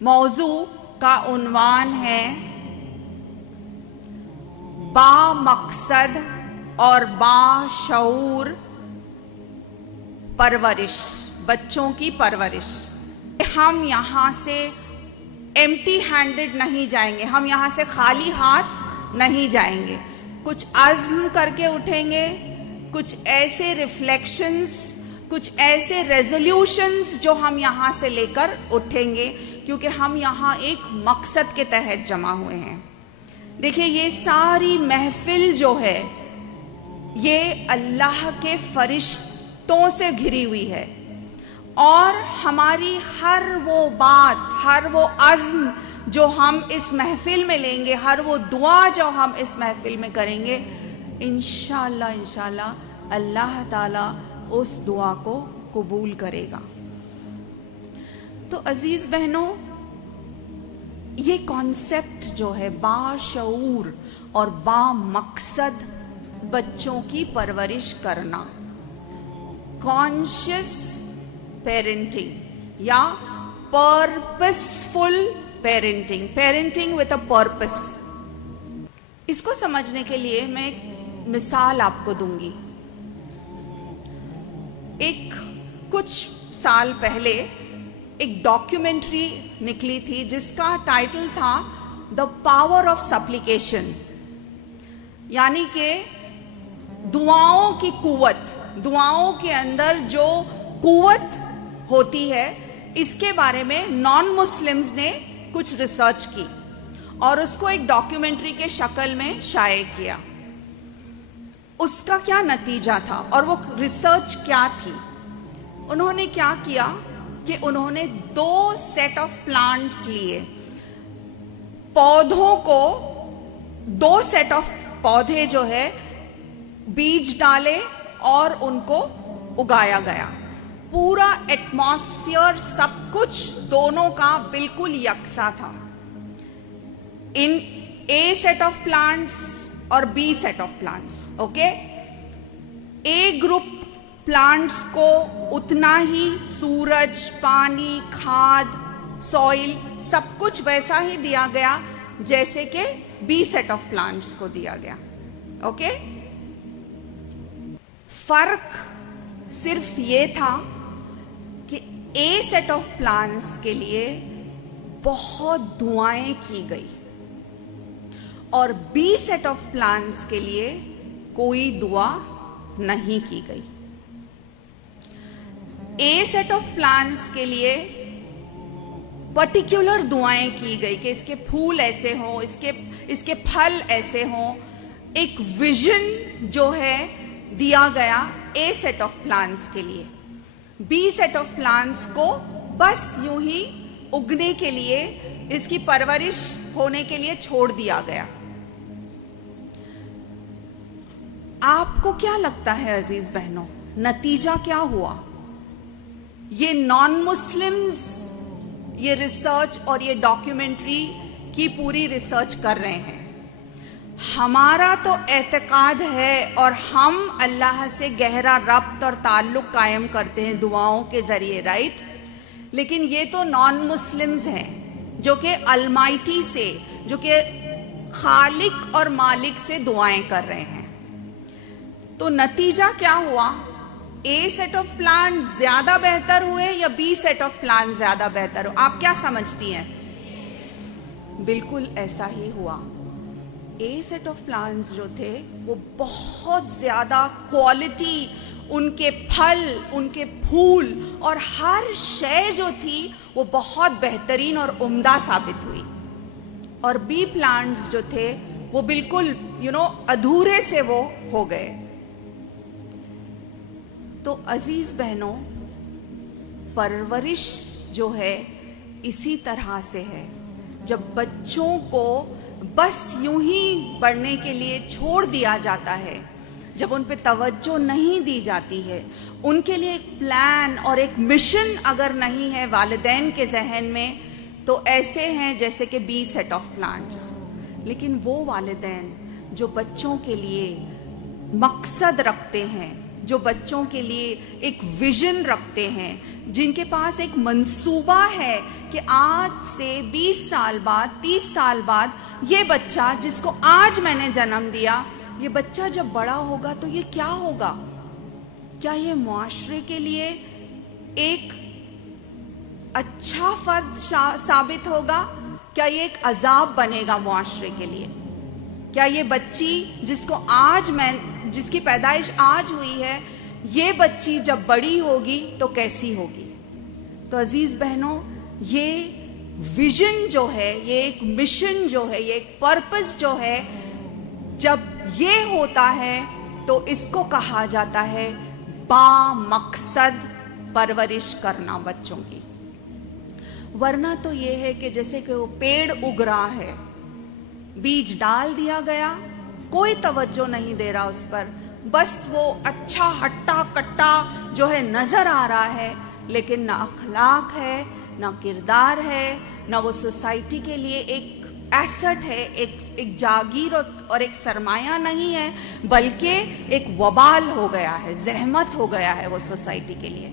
मौजू का उन्वान है बामकसद और बाशऊर परवरिश, बच्चों की परवरिश। हम यहाँ से एम्प्टी हैंडेड नहीं जाएंगे, हम यहाँ से खाली हाथ नहीं जाएंगे। कुछ अज़्म करके उठेंगे, कुछ ऐसे रिफ्लेक्शंस, कुछ ऐसे रेजोल्यूशंस जो हम यहाँ से लेकर उठेंगे, क्योंकि हम यहाँ एक मकसद के तहत जमा हुए हैं। देखिए, ये सारी महफिल जो है ये अल्लाह के फरिश्तों से घिरी हुई है, और हमारी हर वो बात, हर वो अज़्म जो हम इस महफिल में लेंगे, हर वो दुआ जो हम इस महफिल में करेंगे, इंशाअल्लाह अल्लाह ताला उस दुआ को कबूल करेगा। तो अजीज बहनों, ये कॉन्सेप्ट जो है बाशऊर और बामकसद बच्चों की परवरिश करना, कॉन्शियस पेरेंटिंग या purposeful parenting, parenting with a purpose, इसको समझने के लिए मैं एक मिसाल आपको दूंगी। कुछ साल पहले एक डॉक्यूमेंट्री निकली थी जिसका टाइटल था द पावर ऑफ सप्लिकेशन, यानी कि दुआओं की कुव्वत, दुआओं के अंदर जो कुव्वत होती है, इसके बारे में नॉन मुस्लिम्स ने कुछ रिसर्च की और उसको एक डॉक्यूमेंट्री के शक्ल में शाये किया। उसका क्या नतीजा था और वो रिसर्च क्या थी? उन्होंने क्या किया कि उन्होंने 2 सेट ऑफ प्लांट्स लिए, पौधों को 2 सेट ऑफ पौधे जो है बीज डाले और उनको उगाया गया। पूरा एटमॉस्फेयर, सब कुछ दोनों का बिल्कुल यकसा था। इन ए सेट ऑफ प्लांट्स और B set of plants, okay. A group plants को उतना ही सूरज, पानी, खाद, सॉइल, सब कुछ वैसा ही दिया गया जैसे कि बी सेट ऑफ प्लांट्स को दिया गया, ओके। फर्क सिर्फ ये था कि ए सेट ऑफ प्लांट्स के लिए बहुत दुआएं की गई और बी सेट ऑफ प्लांट्स के लिए कोई दुआ नहीं की गई। ए सेट ऑफ प्लांट्स के लिए पर्टिकुलर दुआएं की गई कि इसके फूल ऐसे हों, इसके फल ऐसे हों। एक विजन जो है दिया गया ए सेट ऑफ प्लांट्स के लिए। बी सेट ऑफ प्लांट्स को बस यूं ही उगने के लिए, इसकी परवरिश होने के लिए छोड़ दिया गया। आपको क्या लगता है अजीज बहनों, नतीजा क्या हुआ? ये नॉन मुस्लिम्स ये रिसर्च और ये डॉक्यूमेंट्री की पूरी रिसर्च कर रहे हैं। हमारा तो एतकाद है और हम अल्लाह से गहरा रब्त और ताल्लुक कायम करते हैं दुआओं के जरिए, राइट। लेकिन ये तो नॉन मुस्लिम्स हैं जो कि अलमाइटी से, जो कि खालिक और मालिक से दुआएं कर रहे हैं। तो नतीजा क्या हुआ? ए सेट ऑफ प्लांट ज्यादा बेहतर हुए या बी सेट ऑफ प्लांट ज्यादा बेहतर हो? आप क्या समझती हैं? बिल्कुल ऐसा ही हुआ। ए सेट ऑफ प्लांट्स जो थे वो बहुत ज्यादा क्वालिटी, उनके फल, उनके फूल और हर शय जो थी वो बहुत बेहतरीन और उम्दा साबित हुई। और बी प्लांट्स जो थे वो बिल्कुल अधूरे से वो हो गए। तो अजीज बहनों, परवरिश जो है इसी तरह से है। जब बच्चों को बस यूं ही बढ़ने के लिए छोड़ दिया जाता है, जब उन पे तवज्जो नहीं दी जाती है, उनके लिए एक प्लान और एक मिशन अगर नहीं है वालिदैन के जहन में, तो ऐसे हैं जैसे कि बी सेट ऑफ प्लांट्स। लेकिन वो वालिदैन जो बच्चों के लिए मकसद रखते हैं, जो बच्चों के लिए एक विजन रखते हैं, जिनके पास एक मंसूबा है कि आज से 20 साल बाद, 30 साल बाद ये बच्चा जिसको आज मैंने जन्म दिया, ये बच्चा जब बड़ा होगा तो ये क्या होगा? क्या ये मुआशरे के लिए एक अच्छा फर्द साबित होगा? क्या ये एक अजाब बनेगा मुआशरे के लिए? क्या ये बच्ची जिसकी पैदाइश आज हुई है, ये बच्ची जब बड़ी होगी तो कैसी होगी? तो अजीज बहनों, ये विजन जो है, ये एक मिशन जो है, ये एक पर्पस जो है, जब ये होता है तो इसको कहा जाता है बामकसद परवरिश करना बच्चों की। वरना तो ये है कि जैसे कि वो पेड़ उग रहा है, बीज डाल दिया गया, कोई तवज्जो नहीं दे रहा उस पर, बस वो अच्छा हट्टा कट्टा जो है नजर आ रहा है, लेकिन ना अखलाक है, ना किरदार है, ना वो सोसाइटी के लिए एक एसेट है, एक जागीर और एक सरमाया नहीं है, बल्कि एक वबाल हो गया है, जहमत हो गया है वो सोसाइटी के लिए।